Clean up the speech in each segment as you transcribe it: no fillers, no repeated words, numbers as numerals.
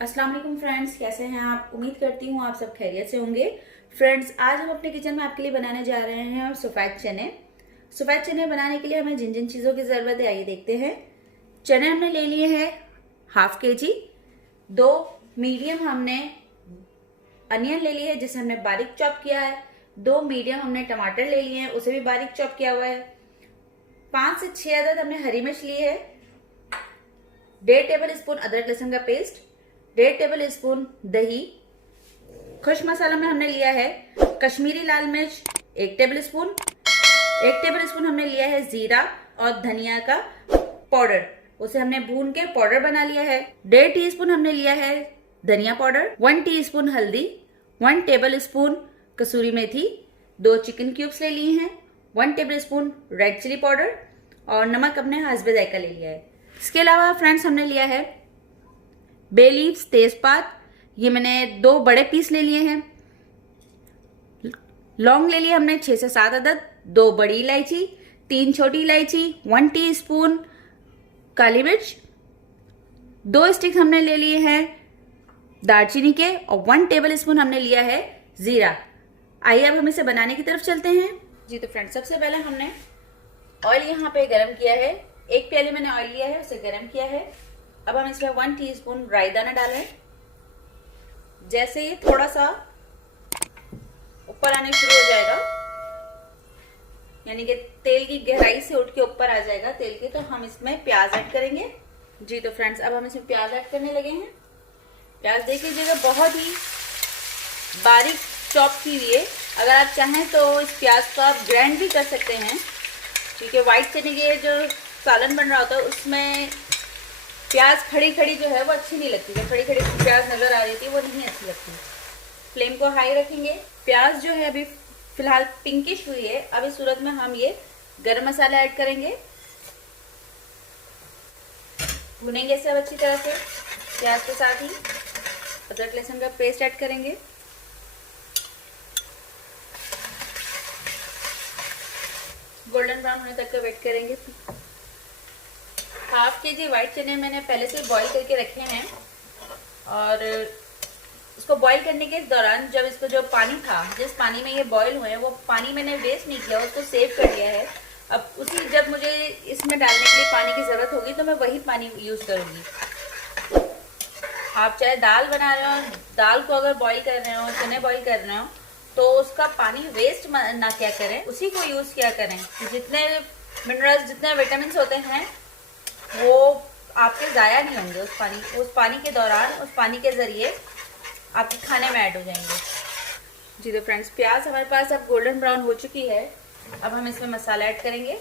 अस्सलाम वालेकुम फ्रेंड्स, कैसे हैं आप। उम्मीद करती हूँ आप सब खैरियत से होंगे। फ्रेंड्स, आज हम अपने किचन में आपके लिए बनाने जा रहे हैं सफ़ेद चने। सफ़ेद चने बनाने के लिए हमें जिन जिन चीज़ों की ज़रूरत है आइए देखते हैं। चने हमने ले लिए हैं ½ kg। 2 मीडियम हमने अनियन ले लिए है जिसे हमने बारीक चॉप किया है। 2 मीडियम हमने टमाटर ले लिए हैं, उसे भी बारीक चॉप किया हुआ है। 5 से 6 अदद हमने हरी मिर्च ली है। 1.5 टेबल स्पून अदरक लहसुन का पेस्ट, 1.5 टेबल स्पून दही। खुश्क मसाला में हमने लिया है कश्मीरी लाल मिर्च 1 टेबल स्पून, 1 टेबल स्पून हमने लिया है जीरा और धनिया का पाउडर, उसे हमने भून के पाउडर बना लिया है। 1.5 टीस्पून हमने लिया है धनिया पाउडर, 1 टीस्पून हल्दी, 1 टेबल स्पून कसूरी मेथी, 2 चिकन क्यूब्स ले लिए हैं, 1 table spoon red chilli powder और नमक अपने हस्बे जायका ले लिया है। इसके अलावा फ्रेंड्स हमने लिया है बे लीव्स, तेजपात, ये मैंने 2 बड़े पीस ले लिए हैं। लौंग ले लिए हमने 6 से 7 अदद, 2 बड़ी इलायची, 3 छोटी इलायची, 1 टीस्पून काली मिर्च, 2 स्टिक्स हमने ले लिए हैं दालचीनी के और 1 टेबल स्पून हमने लिया है जीरा। आइए अब हम इसे बनाने की तरफ चलते हैं। जी तो फ्रेंड्स, सबसे पहले हमने ऑयल यहाँ पे गरम किया है। 1 प्याले मैंने ऑयल लिया है, उसे गरम किया है। अब हम इसमें 1 टीस्पून राई दाना डालें। जैसे ये थोड़ा सा ऊपर आने शुरू हो जाएगा, यानी कि तेल की गहराई से उठ के ऊपर आ जाएगा तेल के, तो हम इसमें प्याज ऐड करेंगे। जी तो फ्रेंड्स, अब हम इसमें प्याज ऐड करने लगे हैं। प्याज देख लीजिएगा, बहुत ही बारीक चॉप की हुई है। अगर आप चाहें तो इस प्याज को आप ग्राइंड भी कर सकते हैं, क्योंकि व्हाइट चने के जो सालन बन रहा होता है उसमें प्याज खड़ी खड़ी जो है वो अच्छी नहीं लगती। जो खड़ी खड़ी प्याज नजर आ रही थी वो नहीं अच्छी लगती। फ्लेम को हाई रखेंगे। प्याज जो है अभी फिलहाल पिंकिश हुई है। अब इस सूरत में हम ये गरम मसाला ऐड करेंगे, भुनेंगे इसे अब अच्छी तरह से। प्याज के साथ ही अदरक लहसुन का पेस्ट ऐड करेंगे। गोल्डन ब्राउन होने तक का वेट करेंगे। ½ kg व्हाइट चने मैंने पहले से बॉईल करके रखे हैं और इसको बॉईल करने के दौरान जब इसको जो पानी था, जिस पानी में ये बॉईल हुए हैं, वो पानी मैंने वेस्ट नहीं किया, उसको सेव कर लिया है। अब उसी जब मुझे इसमें डालने के लिए पानी की ज़रूरत होगी तो मैं वही पानी यूज़ करूँगी। आप चाहे दाल बना रहे हो, दाल को अगर बॉईल कर रहे हो, चने बॉईल कर रहे हो, तो उसका पानी वेस्ट ना क्या करें, उसी को यूज़ किया करें। जितने मिनरल्स, जितने विटामिन होते हैं वो आपके ज़ाया नहीं होंगे। उस पानी के दौरान, उस पानी के ज़रिए आपके खाने में ऐड हो जाएंगे। जी तो फ्रेंड्स, प्याज हमारे पास अब गोल्डन ब्राउन हो चुकी है। अब हम इसमें मसाला ऐड करेंगे।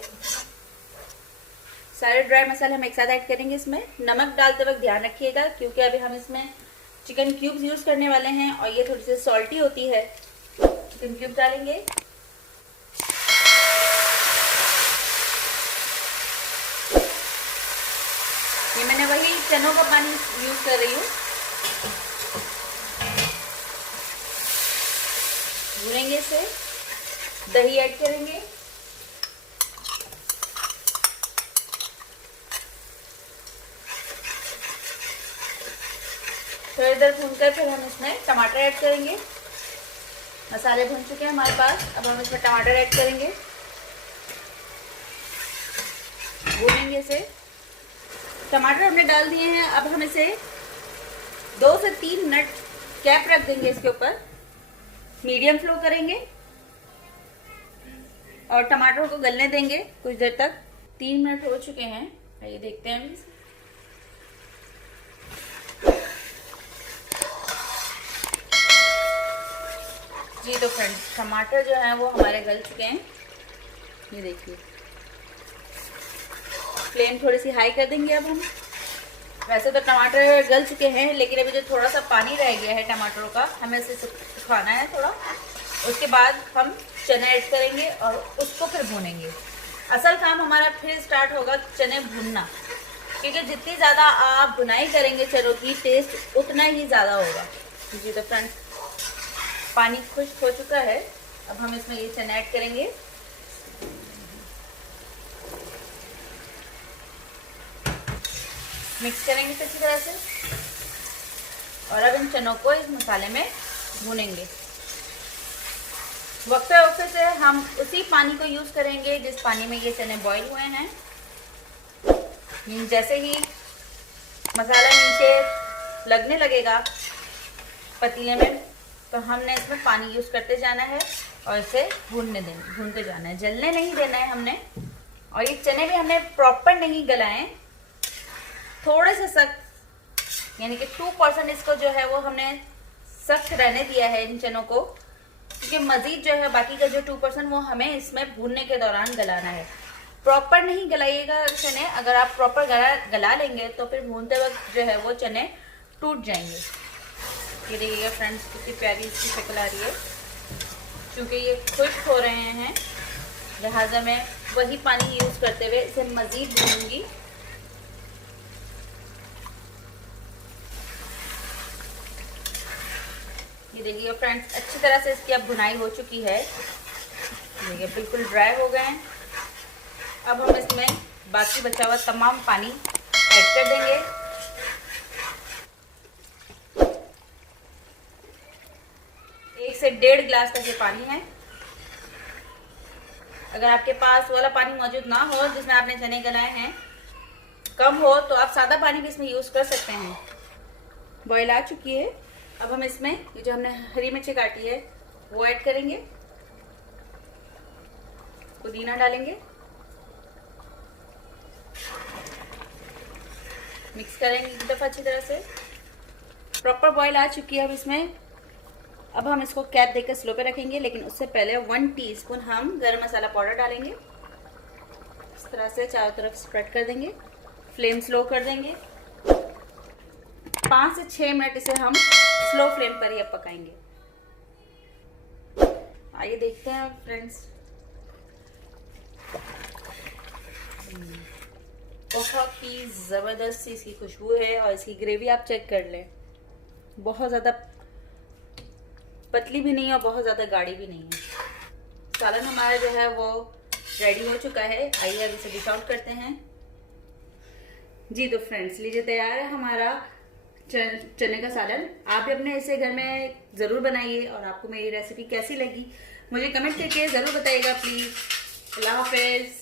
सारे ड्राई मसाले हम एक साथ ऐड करेंगे। इसमें नमक डालते वक्त ध्यान रखिएगा, क्योंकि अभी हम इसमें चिकन क्यूब्स यूज़ करने वाले हैं और ये थोड़ी सी सॉल्टी होती है। चिकन क्यूब डालेंगे। ये मैंने वही चनों का पानी यूज कर रही हूँ। भूनेंगे इसे। दही ऐड करेंगे। थोड़ी देर भूनकर फिर हम इसमें टमाटर ऐड करेंगे। मसाले भून चुके हैं हमारे पास। अब हम इसमें टमाटर ऐड करेंगे, भूनेंगे इसे। टमाटर हमने डाल दिए हैं। अब हम इसे 2 से 3 मिनट कैप रख देंगे इसके ऊपर। मीडियम फ्लो करेंगे और टमाटर को गलने देंगे कुछ देर तक। 3 मिनट हो चुके हैं, आइए देखते हैं। जी तो फ्रेंड्स, टमाटर जो है वो हमारे गल चुके हैं। ये देखिए, फ्लेम थोड़ी सी हाई कर देंगे अब हम। वैसे तो टमाटर गल चुके हैं, लेकिन अभी जो थोड़ा सा पानी रह गया है टमाटरों का, हमें इसे सुखाना है थोड़ा। उसके बाद हम चने ऐड करेंगे और उसको फिर भूनेंगे। असल काम हमारा फिर स्टार्ट होगा चने भूनना, क्योंकि जितनी ज़्यादा आप भुनाई करेंगे चनों की, टेस्ट उतना ही ज़्यादा होगा। जी तो फ्रेंड्स, पानी खुश्क हो चुका है। अब हम इसमें ये चने ऐड करेंगे। मिक्स करेंगे इसे अच्छी तरह से। और अब इन चनों को इस मसाले में भूनेंगे। वक्फे वक्फे से हम उसी पानी को यूज करेंगे जिस पानी में ये चने बॉईल हुए हैं। जैसे ही मसाला नीचे लगने लगेगा पतीले में, तो हमने इसमें पानी यूज करते जाना है और इसे भूनते जाना है, जलने नहीं देना है हमने। और ये चने भी हमने प्रॉपर नहीं गलाए, थोड़े से सख्त, यानी कि 2% इसको जो है वो हमने सख्त रहने दिया है इन चनों को, क्योंकि मजीद जो है बाकी का जो 2% वो हमें इसमें भूनने के दौरान गलाना है। प्रॉपर नहीं गलाइएगा चने, अगर आप प्रॉपर गला लेंगे तो फिर भूनते वक्त जो है वो चने टूट जाएंगे। ये देखिएगा फ्रेंड्स, कितनी प्यारी इसकी शक्ल आ रही है। क्योंकि ये खुश्क हो रहे हैं, लिहाजा मैं वही पानी यूज करते हुए इसे मजीद भूनूंगी। ये देखिए फ्रेंड्स, अच्छी तरह से इसकी अब भुनाई हो चुकी है। देखिए बिल्कुल ड्राई हो गए हैं। अब हम इसमें बाकी बचा हुआ तमाम पानी ऐड कर देंगे। एक से 1.5 गिलास तक ये पानी है। अगर आपके पास वाला पानी मौजूद ना हो जिसमें आपने चने गलाए हैं, कम हो, तो आप सादा पानी भी इसमें यूज कर सकते हैं। बॉईल आ चुकी है। अब हम इसमें ये जो हमने हरी मिर्ची काटी है वो ऐड करेंगे, पुदीना डालेंगे, मिक्स करेंगे एक दफा अच्छी तरह से। प्रॉपर बॉईल आ चुकी है अब इसमें। अब हम इसको कैप देकर स्लो पे रखेंगे, लेकिन उससे पहले 1 टीस्पून हम गरम मसाला पाउडर डालेंगे। इस तरह से चारों तरफ स्प्रेड कर देंगे, फ्लेम स्लो कर देंगे। 5 से 6 मिनट इसे हम स्लो फ्लेम पर ही अब पकाएंगे। आइए देखते हैं फ्रेंड्स। बहुत ही ज़बरदस्त सी इसकी खुशबू है और इसकी ग्रेवी आप चेक कर लें, बहुत ज़्यादा पतली भी नहीं है और बहुत ज़्यादा गाढ़ी भी नहीं है। सालन हमारा जो है वो रेडी हो चुका है। आइए अब इसे डिश आउट करते हैं। जी तो फ्रेंड्स, लीजिए तैयार है हमारा चने का सालन। आप भी अपने इसे घर में ज़रूर बनाइए और आपको मेरी रेसिपी कैसी लगी मुझे कमेंट करके ज़रूर बताइएगा प्लीज़। अल्लाह हाफिज़।